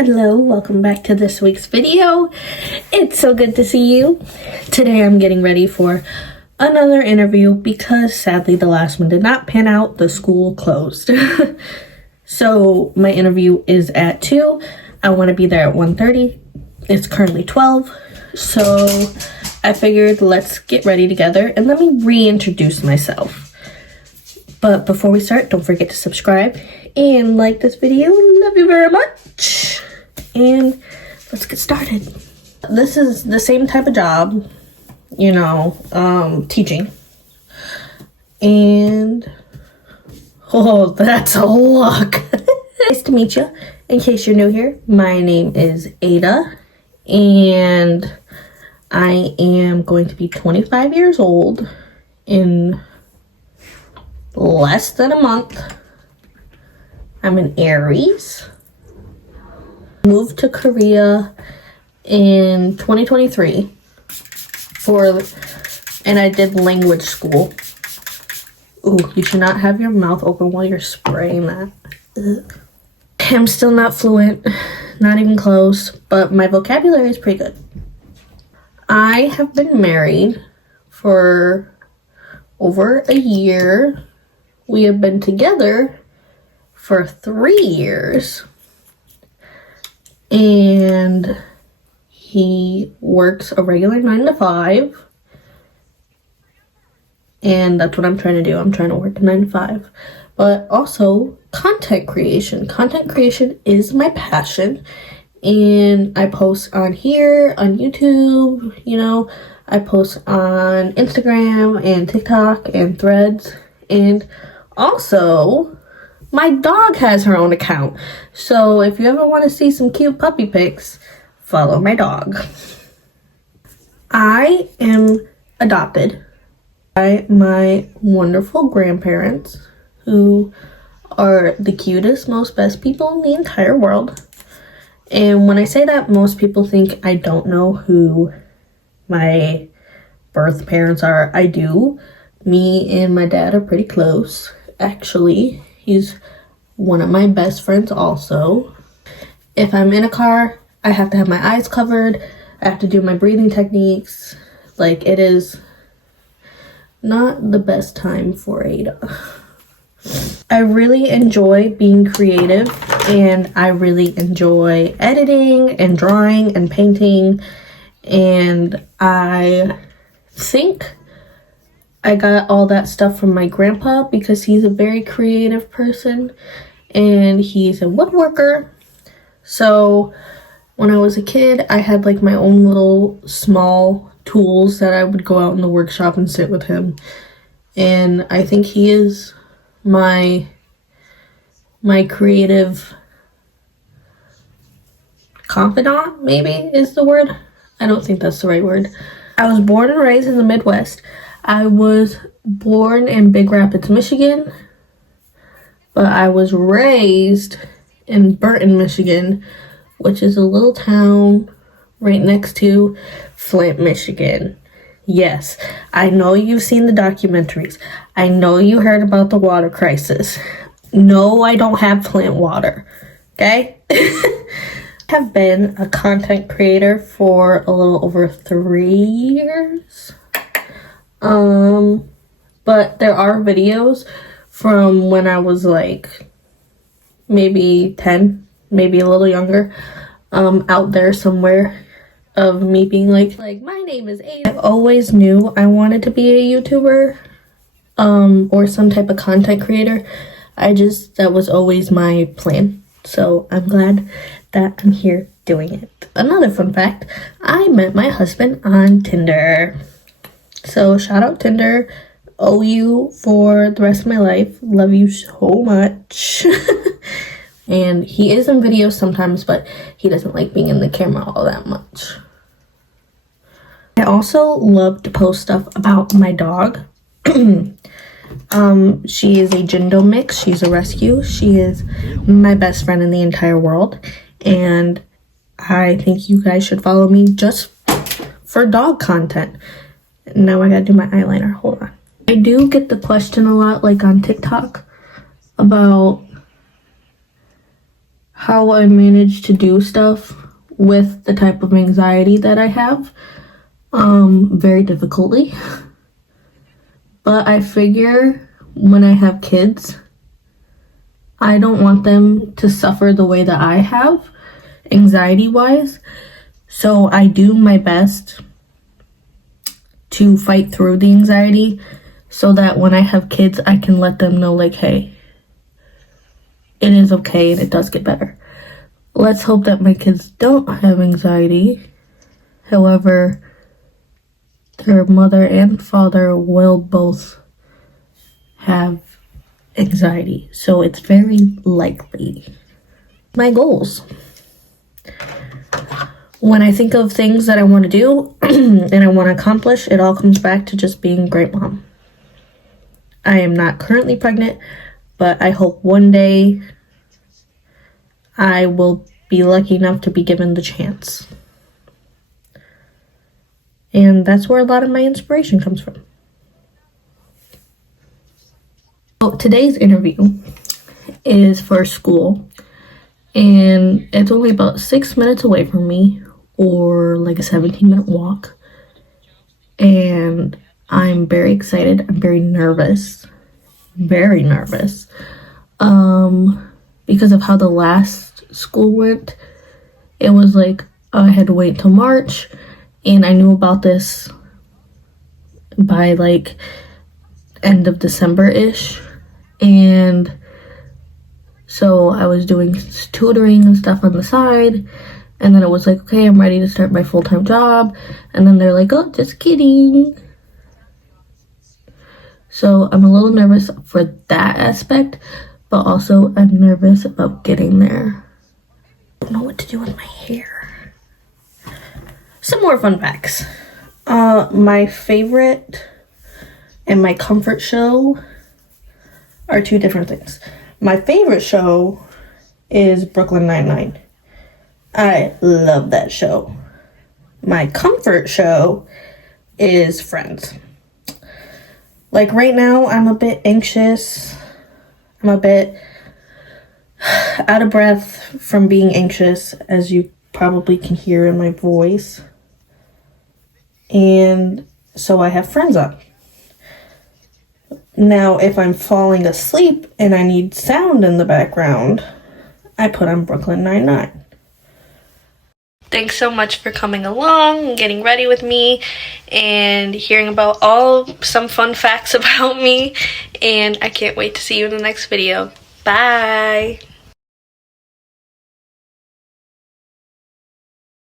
Hello, welcome back to this week's video. It's so good to see you. Today I'm getting ready for another interview because sadly the last one did not pan out. The school closed. So my interview is at 2. I want to be there at 1:30. It's currently 12. So I figured let's get ready together and let me reintroduce myself. But before we start, don't forget to subscribe and like this video. Love you very much. And let's get started. This is the same type of job, teaching. And oh, that's a look. Nice to meet you. In case you're new here, my name is Ada and I am going to be 25 years old in less than a month. I'm an Aries. Moved to Korea in 2023 and I did language school. Ooh, you should not have your mouth open while you're spraying that. Ugh. I'm still not fluent, not even close, but my vocabulary is pretty good. I have been married for over a year. We have been together for 3 years. And he works a regular 9 to 5. And that's what I'm trying to do. I'm trying to work a 9 to 5. But also content creation. Content creation is my passion. And I post on here, on YouTube, I post on Instagram and TikTok and Threads. And also, my dog has her own account. So if you ever want to see some cute puppy pics, follow my dog. I am adopted by my wonderful grandparents, who are the cutest, most best people in the entire world. And when I say that, most people think I don't know who my birth parents are. I do. Me and my dad are pretty close, actually. He's one of my best friends also. If I'm in a car, I have to have my eyes covered. I have to do my breathing techniques. It is not the best time for Ada. I really enjoy being creative, and I really enjoy editing and drawing and painting. And I think I got all that stuff from my grandpa because he's a very creative person and he's a woodworker. So when I was a kid, I had my own little small tools that I would go out in the workshop and sit with him. And I think he is my creative confidant, maybe is the word. I don't think that's the right word. I was born and raised in the Midwest. I was born in Big Rapids, Michigan, but I was raised in Burton, Michigan, which is a little town right next to Flint, Michigan. Yes, I know you've seen the documentaries. I know you heard about the water crisis. No, I don't have Flint water, okay? I have been a content creator for a little over 3 years. But there are videos from when I was maybe 10, maybe a little younger, out there somewhere of me being like my name is Ada. I always knew I wanted to be a YouTuber, or some type of content creator. That was always my plan. So I'm glad that I'm here doing it. Another fun fact, I met my husband on Tinder. So shout out Tinder. Owe you for the rest of my life. Love you so much. And he is in videos sometimes, but he doesn't like being in the camera all that much. I also love to post stuff about my dog. She is a Jindo mix. She's a rescue. She is my best friend in the entire world. And I think you guys should follow me just for dog content. Now I gotta do my eyeliner. Hold on. I do get the question a lot, on TikTok, about how I manage to do stuff with the type of anxiety that I have, very difficultly. But I figure when I have kids, I don't want them to suffer the way that I have, anxiety-wise. So I do my best to fight through the anxiety so that when I have kids, I can let them know, like, hey, it is okay and it does get better. Let's hope that my kids don't have anxiety. However, their mother and father will both have anxiety, so it's very likely. My goals. When I think of things that I want to do and I want to accomplish, it all comes back to just being a great mom. I am not currently pregnant, but I hope one day I will be lucky enough to be given the chance. And that's where a lot of my inspiration comes from. So today's interview is for school, and it's only about 6 minutes away from me, or like a 17-minute walk. And I'm very excited. I'm very nervous. Very nervous. Because of how the last school went. It was like I had to wait till March, and I knew about this by like end of December-ish. And so I was doing tutoring and stuff on the side, and then it was like, okay, I'm ready to start my full-time job. And then they're like, oh, just kidding. So I'm a little nervous for that aspect, but also I'm nervous about getting there. I don't know what to do with my hair. Some more fun facts. My favorite and my comfort show are two different things. My favorite show is Brooklyn Nine-Nine. I love that show. My comfort show is Friends. Like right now, I'm a bit anxious. I'm a bit out of breath from being anxious, as you probably can hear in my voice. And so I have Friends on. Now, if I'm falling asleep and I need sound in the background, I put on Brooklyn Nine-Nine. Thanks so much for coming along and getting ready with me and hearing about some fun facts about me. And I can't wait to see you in the next video. Bye!